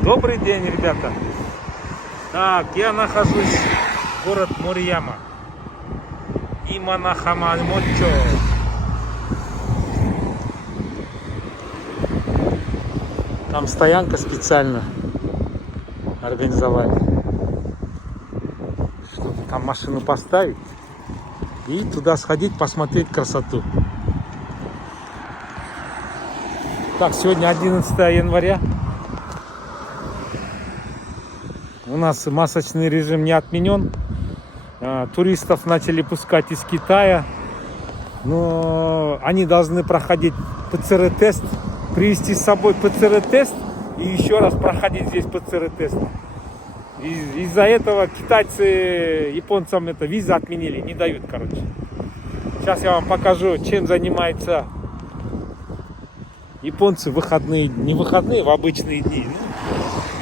Добрый день, ребята. Так, я нахожусь в город Морияма. Иманахамальмочо. Там стоянка специально организовали, чтобы там машину поставить и туда сходить, посмотреть красоту. Так, сегодня 11 января. У нас масочный режим не отменен. Туристов начали пускать из Китая. Но они должны проходить ПЦР-тест, привезти с собой ПЦР-тест и еще раз проходить здесь ПЦР-тест. Из-за этого китайцы японцам это визы отменили, не дают, короче. Сейчас я вам покажу, чем занимаются японцы в выходные, не выходные, в обычные дни.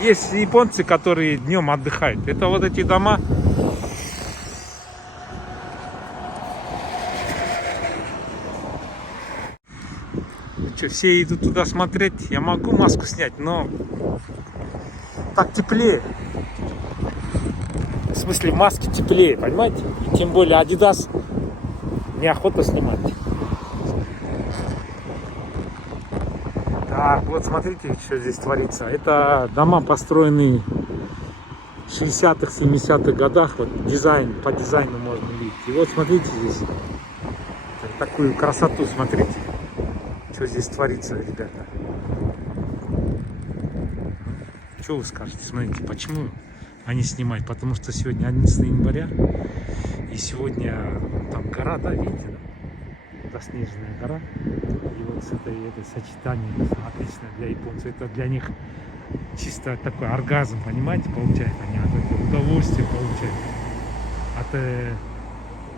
Есть японцы, которые днем отдыхают. Это вот эти дома. Что, все идут туда смотреть. Я могу маску снять, но так теплее. В смысле, в маске теплее, понимаете? И тем более Adidas неохота снимать. Так, вот смотрите, что здесь творится. Это дома, построенные в 60-х, 70-х годах. Вот дизайн, по дизайну можно видеть. И вот смотрите здесь. Такую красоту смотрите. Что здесь творится, ребята. Что вы скажете? Смотрите, почему они снимают? Потому что сегодня 11 января. И сегодня там гора, да, видите? Заснеженная гора. И вот это сочетание отлично для японцев. Это для них чисто такой оргазм, понимаете, получают они. От этого удовольствие получают.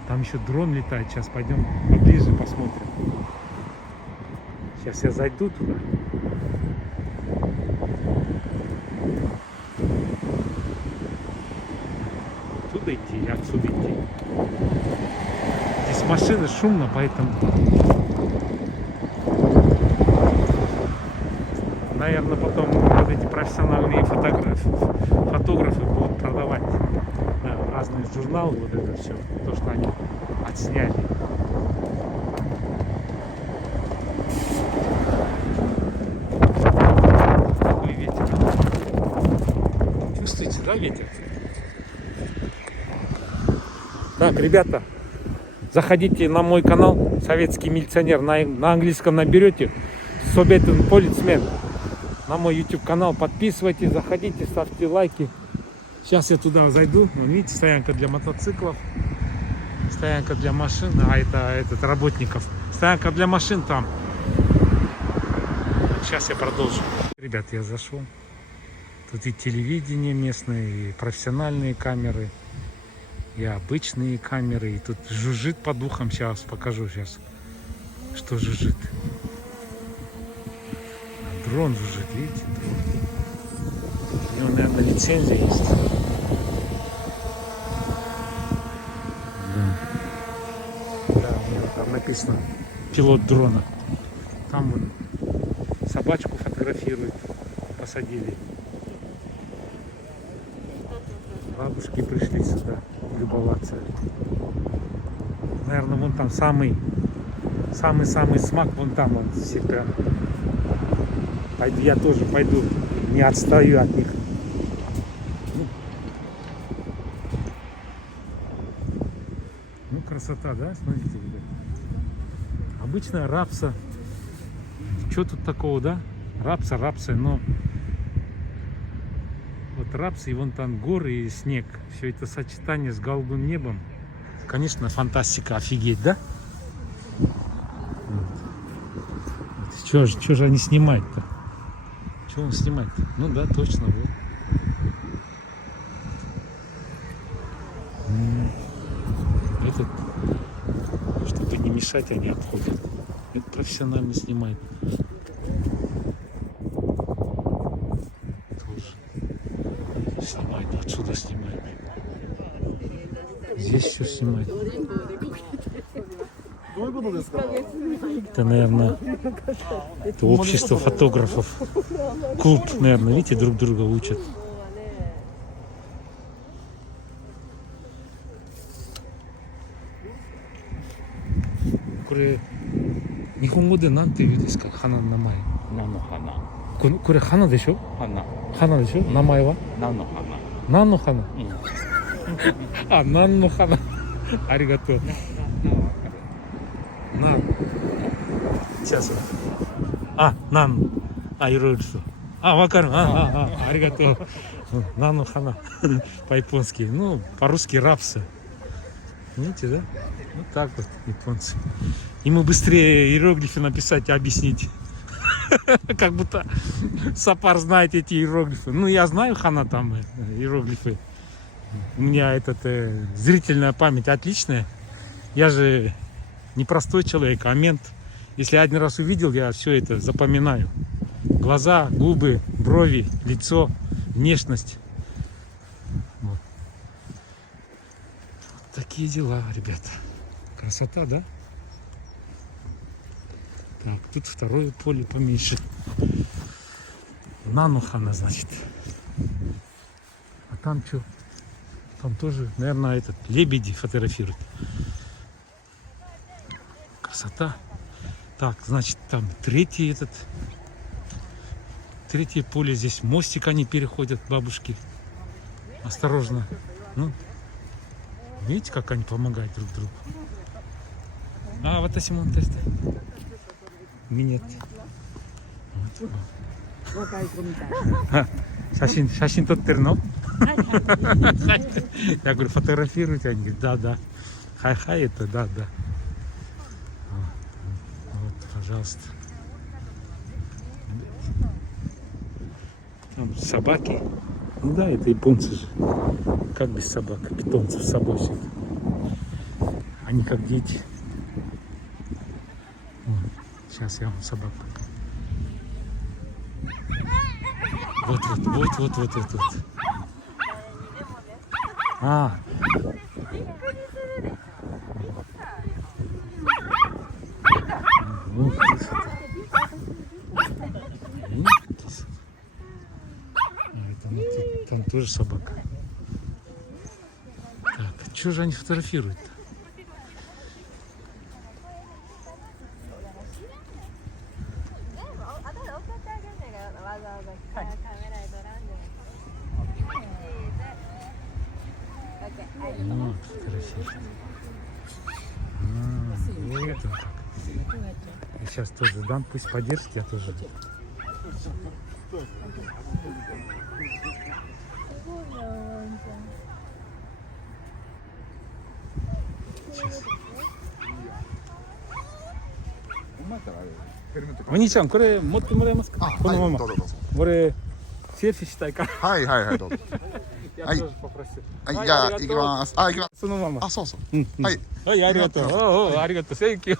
Там еще дрон летает. Сейчас пойдем поближе посмотрим. Сейчас я зайду туда. Туда идти и отсюда идти. Здесь машины шумно, поэтому, наверное, потом вот эти профессиональные фотографы будут продавать разные журналы, вот это все, то, что они отсняли. Такой ветер. Чувствуете, да, ветер? Так, ребята, заходите на мой канал «Советский милиционер». На английском наберете «Soviet Policeman». На мой YouTube канал подписывайтесь, заходите, ставьте лайки. Сейчас я туда зайду. Вон, видите, стоянка для мотоциклов, стоянка для машин. А это работников. Стоянка для машин там. Сейчас я продолжу. Ребят, я зашел. Тут и телевидение местное, и профессиональные камеры, и обычные камеры. И тут жужжит по духам. Сейчас покажу, что жужжит. Дрон жужжит, видите? У него, наверное, лицензия есть. Да, у него там написано «Пилот дрона». Там он собачку фотографирует. Посадили. Бабушки пришли сюда любоваться. Наверное, вон там самый смак, вон там он все прям. Я тоже пойду, не отстаю от них. Ну, красота, да? Смотрите, ребята. Обычная рапса. Что тут такого, да? Рапса, но вот рапс, и вон там горы и снег. Все это сочетание с голубым небом. Конечно, фантастика, офигеть, да? Что же они снимают-то? Что он снимает-то? Ну да, точно, вот. Этот, чтобы не мешать, они обходят. Это профессионально снимает. Тоже снимает, отсюда снимает. Здесь все снимает. Это, наверное, это общество фотографов. Клуб, наверное, видите, друг друга учат. Коре, 日本語でなんて言うんですか、花の名前。菜の花。これ花でしょ？花。花でしょ？名前は？菜の花。何の花？うん。あ、何の花。ありがとう。な。じゃあさ。あ、何。あ、いろいろと。А, вакар, аригато. Нану хана. По-японски. Ну, по-русски рапсы. Видите, да? Вот так вот, японцы. Ему быстрее иероглифы написать и объяснить. Как будто Сапар знает эти иероглифы. Ну, я знаю хана там иероглифы. У меня зрительная память отличная. Я же не простой человек, а мент. Если один раз увидел, я все это запоминаю. Глаза, губы, брови, лицо, внешность. Вот. Такие дела, ребята. Красота, да? Так, тут второе поле поменьше. Нанохана, значит. А там что? Там тоже, наверное, лебеди фотографируют. Красота. Так, значит, там третье поле. Здесь мостик они переходят, бабушки. Осторожно. Ну, видите, как они помогают друг другу? А, вот Симон тест. Минет. Вот. Шашин тот терно? Я говорю, фотографируйте. Они говорят, да. Хай-хай это, да. Вот, пожалуйста. Там собаки. Ну да, это японцы же. Как без собак? Питомцев с собой всегда. Они как дети. Вот. Сейчас я вам собак покажу. Вот. А. Вот. Там тоже собака. Так, что же они фотографируют-то? Вот, фотографируют. Вот он как. Я сейчас тоже дам, пусть поддержит, я тоже. Сейчас. お兄ちゃんこれ持ってもらえますか？このまま。どうぞ。俺セルフィーしたいから。はいどうぞ。はい。はい、じゃあ行きます。行きます。そのまま。そう。はい。はい、ありがとう。ありがとう。Thank you.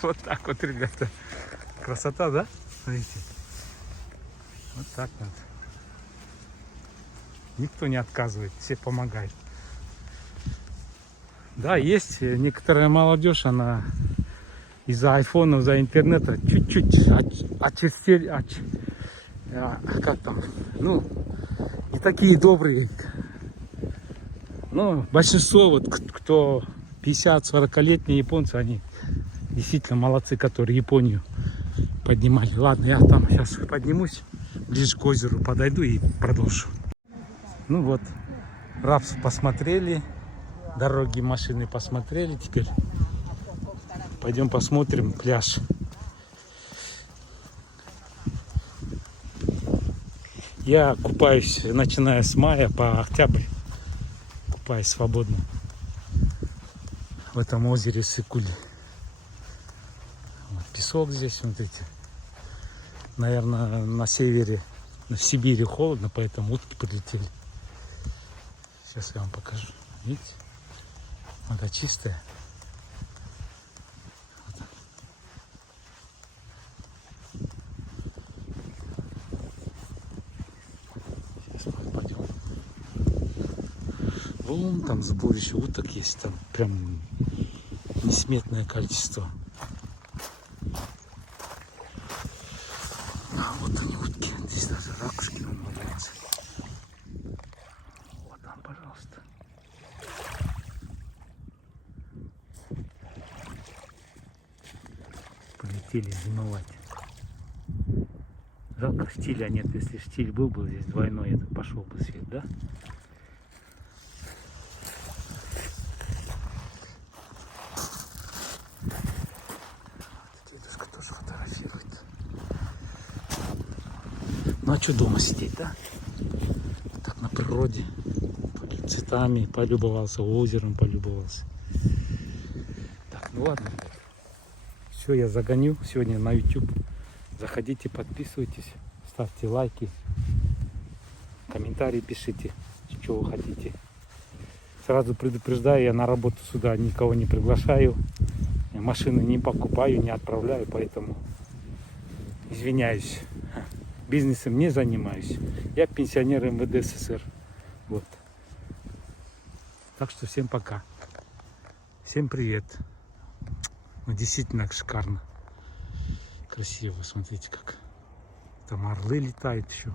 Вот так вот, ребята. Красота, да? Смотрите. Вот так надо. Никто не отказывает, все помогают. Да, есть некоторая молодежь, она из-за айфонов, из-за интернета чуть-чуть как там, ну, не такие добрые. Но большинство, вот кто 50-40-летние японцы, они действительно молодцы, которые Японию поднимали. Ладно, я там сейчас поднимусь, ближе к озеру подойду и продолжу. Ну вот, рапс посмотрели, дороги, машины посмотрели. Теперь пойдем посмотрим пляж. Я купаюсь, начиная с мая по октябрь. Купаюсь свободно в этом озере Сыкули. Вот песок здесь, смотрите. Наверное, на севере, в Сибири холодно, поэтому утки подлетели. Сейчас я вам покажу. Видите? Вода чистая. Вот так. Сейчас мы пойдем. Вон там сборище уток есть. Там прям несметное количество. А вот они утки. Здесь даже ракушки валяются. Вот там, пожалуйста. Полетели зимовать. Жалко, штиля нет. Если штиль был бы здесь двойной, это пошел бы свет, да? Дедушка тоже фотографирует. Ну а что дома сидеть, да? Так на природе. Цветами полюбовался, озером полюбовался. Так, ну ладно. Все, я загоню сегодня на YouTube. Заходите, подписывайтесь, ставьте лайки, комментарии пишите, что вы хотите. Сразу предупреждаю, я на работу сюда никого не приглашаю. Машины не покупаю, не отправляю, поэтому извиняюсь. Бизнесом не занимаюсь. Я пенсионер МВД СССР. Вот. Так что всем пока. Всем привет. Ну, действительно шикарно. Красиво, смотрите как. Там орлы летают еще.